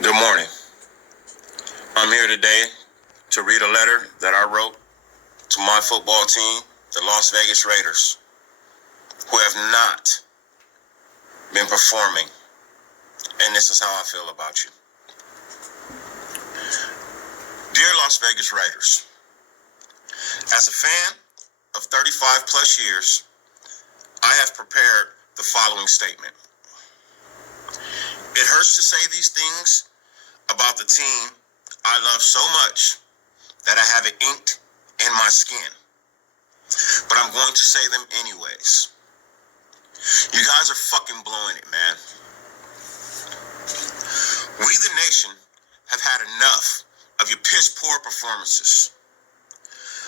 Good morning. I'm here today to read a letter that I wrote to my football team, the Las Vegas Raiders, who have not been performing, and this is how I feel about you. Dear Las Vegas Raiders, as a fan of 35 plus years, I have prepared the following statement. It hurts to say these things about the team I love so much that I have it inked in my skin, but I'm going to say them anyways. You guys are fucking blowing it, man. We, the nation, have had enough of your piss-poor performances.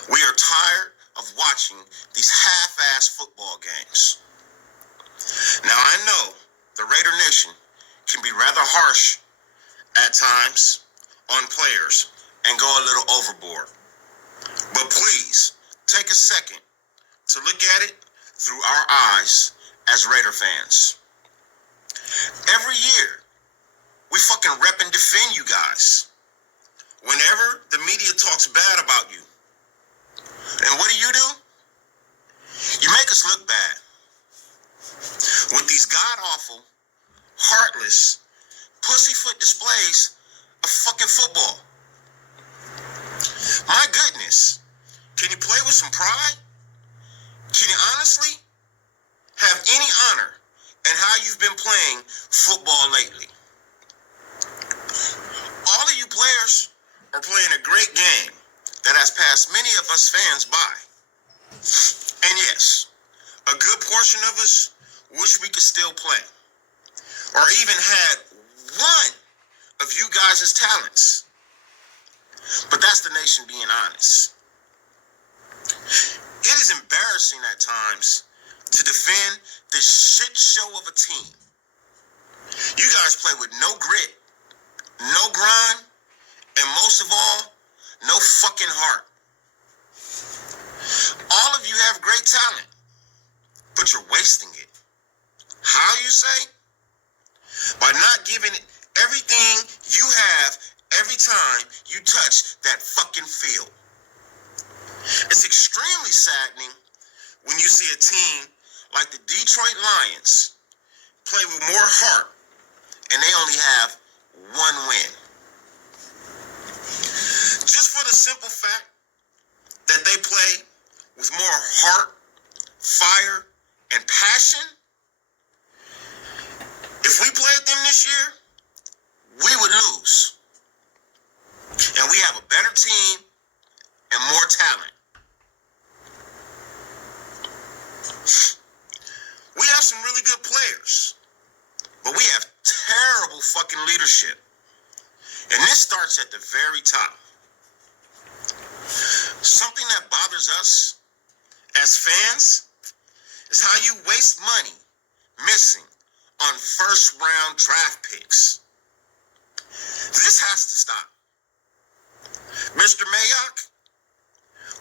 We are tired of watching these half-ass football games. Now, I know the Raider Nation can be rather harsh at times on players and go a little overboard. But please, take a second to look at it through our eyes as Raider fans. Every year, we fucking rep and defend you guys whenever the media talks bad about you. And what do? You make us look bad with these god-awful, heartless, pussyfoot displays of fucking football. My goodness, can you play with some pride? Can you honestly have any honor in how you've been playing football lately? All of you players are playing a great game that has passed many of us fans by. And yes, a good portion of us wish we could still play, or even had one of you guys' talents. But that's the nation being honest. It is embarrassing at times to defend this shit show of a team. You guys play with no grit, no grind, and most of all, no fucking heart. All of you have great talent, but you're wasting it. How, you say? By not giving it everything you have every time you touch that fucking field. It's extremely saddening when you see a team like the Detroit Lions play with more heart and they only have one win. Just for the simple fact that they play with more heart, fire, and passion. If we played them this year, we would lose. And we have a better team and more talent. We have some really good players, but we have terrible fucking leadership. And this starts at the very top. Something that bothers us as fans is how you waste money missing on first round draft picks. This has to stop. Mr. Mayock,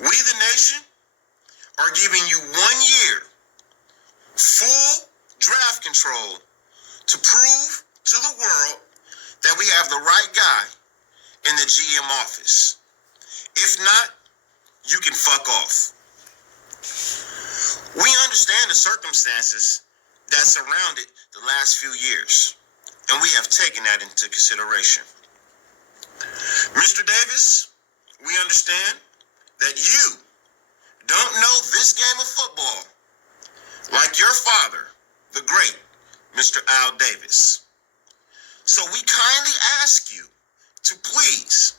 we the nation are giving you 1 year full draft control to prove to the world that we have the right guy in the GM office. If not, you can fuck off. We understand the circumstances that surrounded the last few years, and we have taken that into consideration. Mr. Davis, we understand that you don't know this game of football like your father, the great Mr. Al Davis. So we kindly ask you to please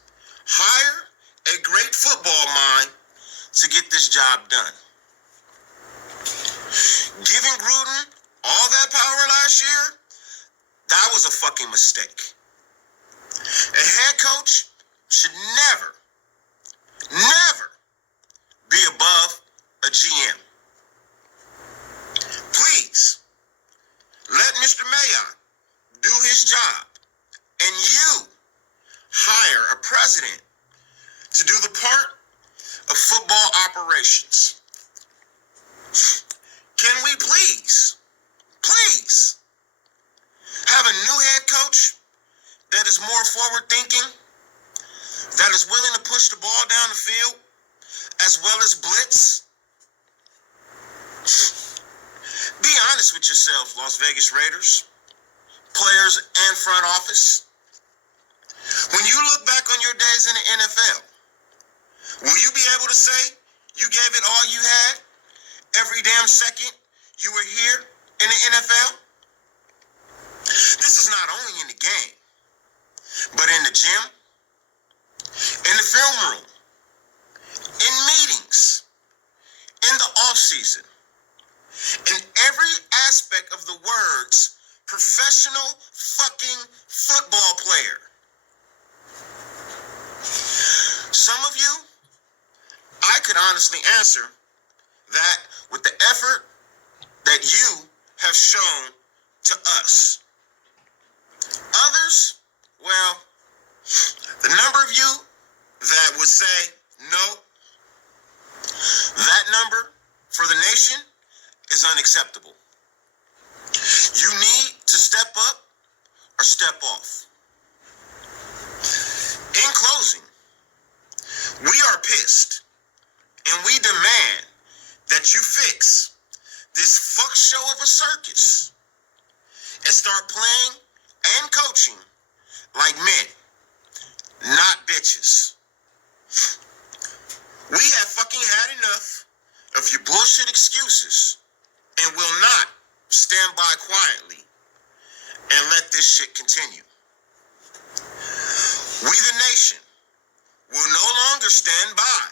hire a great football mind to get this job done. Giving Gruden all that power last year, that was a fucking mistake. A head coach should never be above a GM. Please, let Mr. Mayock do his job, and you hire a president to do the part of football operations. Can we please have a new head coach that is more forward thinking, that is willing to push the ball down the field, as well as blitz? Be honest with yourselves, Las Vegas Raiders, players and front office. When you look back on your days in the NFL, will you be able to say you gave it all you had every damn second you were here in the NFL? This is not only in the game, but in the gym, in the film room, in meetings, in the offseason, in every aspect of the words professional fucking football player. Some of you, I could honestly answer that with the effort that you have shown to us. Others, well, the number of you that would say no, that number for the nation is unacceptable. You need to step up or step off. In closing, we are pissed and we demand that you fix this fuck show of a circus and start playing and coaching like men, not bitches. We have fucking had enough of your bullshit excuses and will not stand by quietly and let this shit continue. We the nation will no longer stand by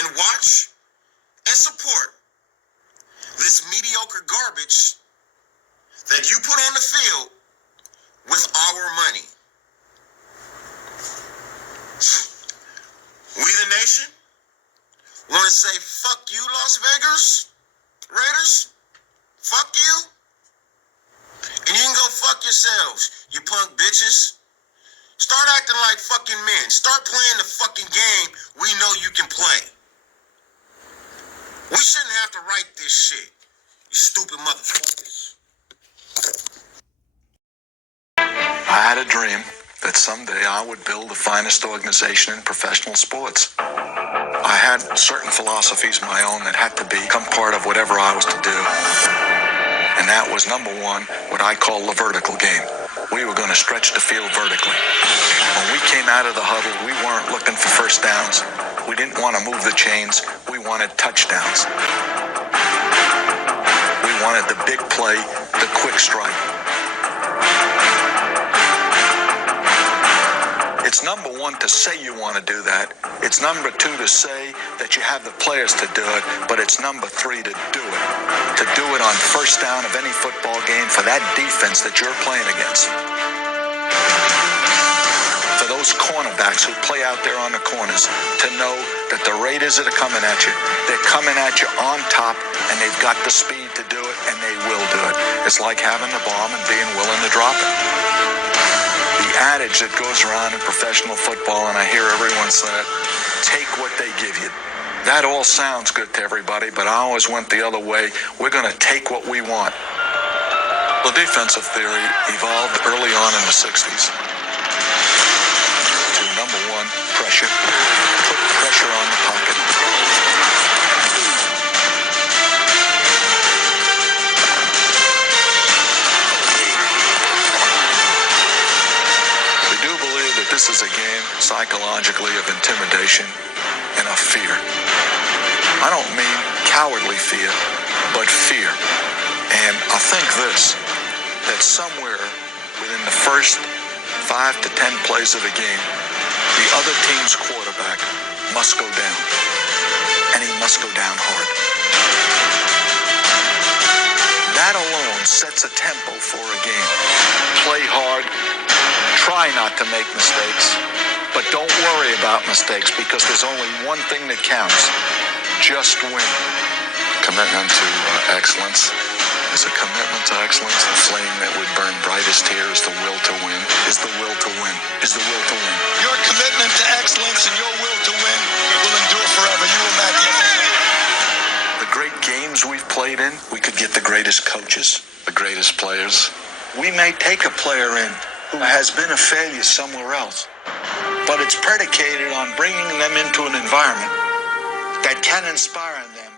and watch and support this mediocre garbage that you put on the field with our money. We the nation want to say fuck you, Las Vegas Raiders. Fuck you. And you can go fuck yourselves, you punk bitches. Start acting like fucking men. Start playing the fucking game we know you can play. We shouldn't have to write this shit, you stupid motherfuckers. I had a dream that someday I would build the finest organization in professional sports. I had certain philosophies of my own that had to become part of whatever I was to do. And that was, number one, what I call the vertical game. We were going to stretch the field vertically. When we came out of the huddle, we weren't looking for first downs. We didn't want to move the chains. We wanted touchdowns. We wanted the big play, the quick strike. It's number one to say you want to do that. It's number two to say that you have the players to do it, but it's number three to do it. To do it on first down of any football game for that defense that you're playing against. For those cornerbacks who play out there on the corners to know that the Raiders that are coming at you, they're coming at you on top and they've got the speed to do it and they will do it. It's like having the bomb and being willing to drop it. The adage that goes around in professional football, and I hear everyone say it, take what they give you. That all sounds good to everybody, but I always went the other way. We're going to take what we want. The defensive theory evolved early on in the 60s. To number one, pressure. Put pressure on the pocket. This is a game psychologically of intimidation and of fear. I don't mean cowardly fear, but fear. And I think this, that somewhere within the first 5 to 10 plays of the game, the other team's quarterback must go down. And he must go down hard. That alone sets a tempo for a game. Play hard. Try not to make mistakes, but don't worry about mistakes because there's only one thing that counts. Just win. Commitment to excellence is a commitment to excellence. The flame that would burn brightest here is the will to win, is the will to win, is the will to win. Your commitment to excellence and your will to win will endure forever. You will not get it. The great games we've played in, we could get the greatest coaches, the greatest players. We may take a player in who has been a failure somewhere else, but it's predicated on bringing them into an environment that can inspire them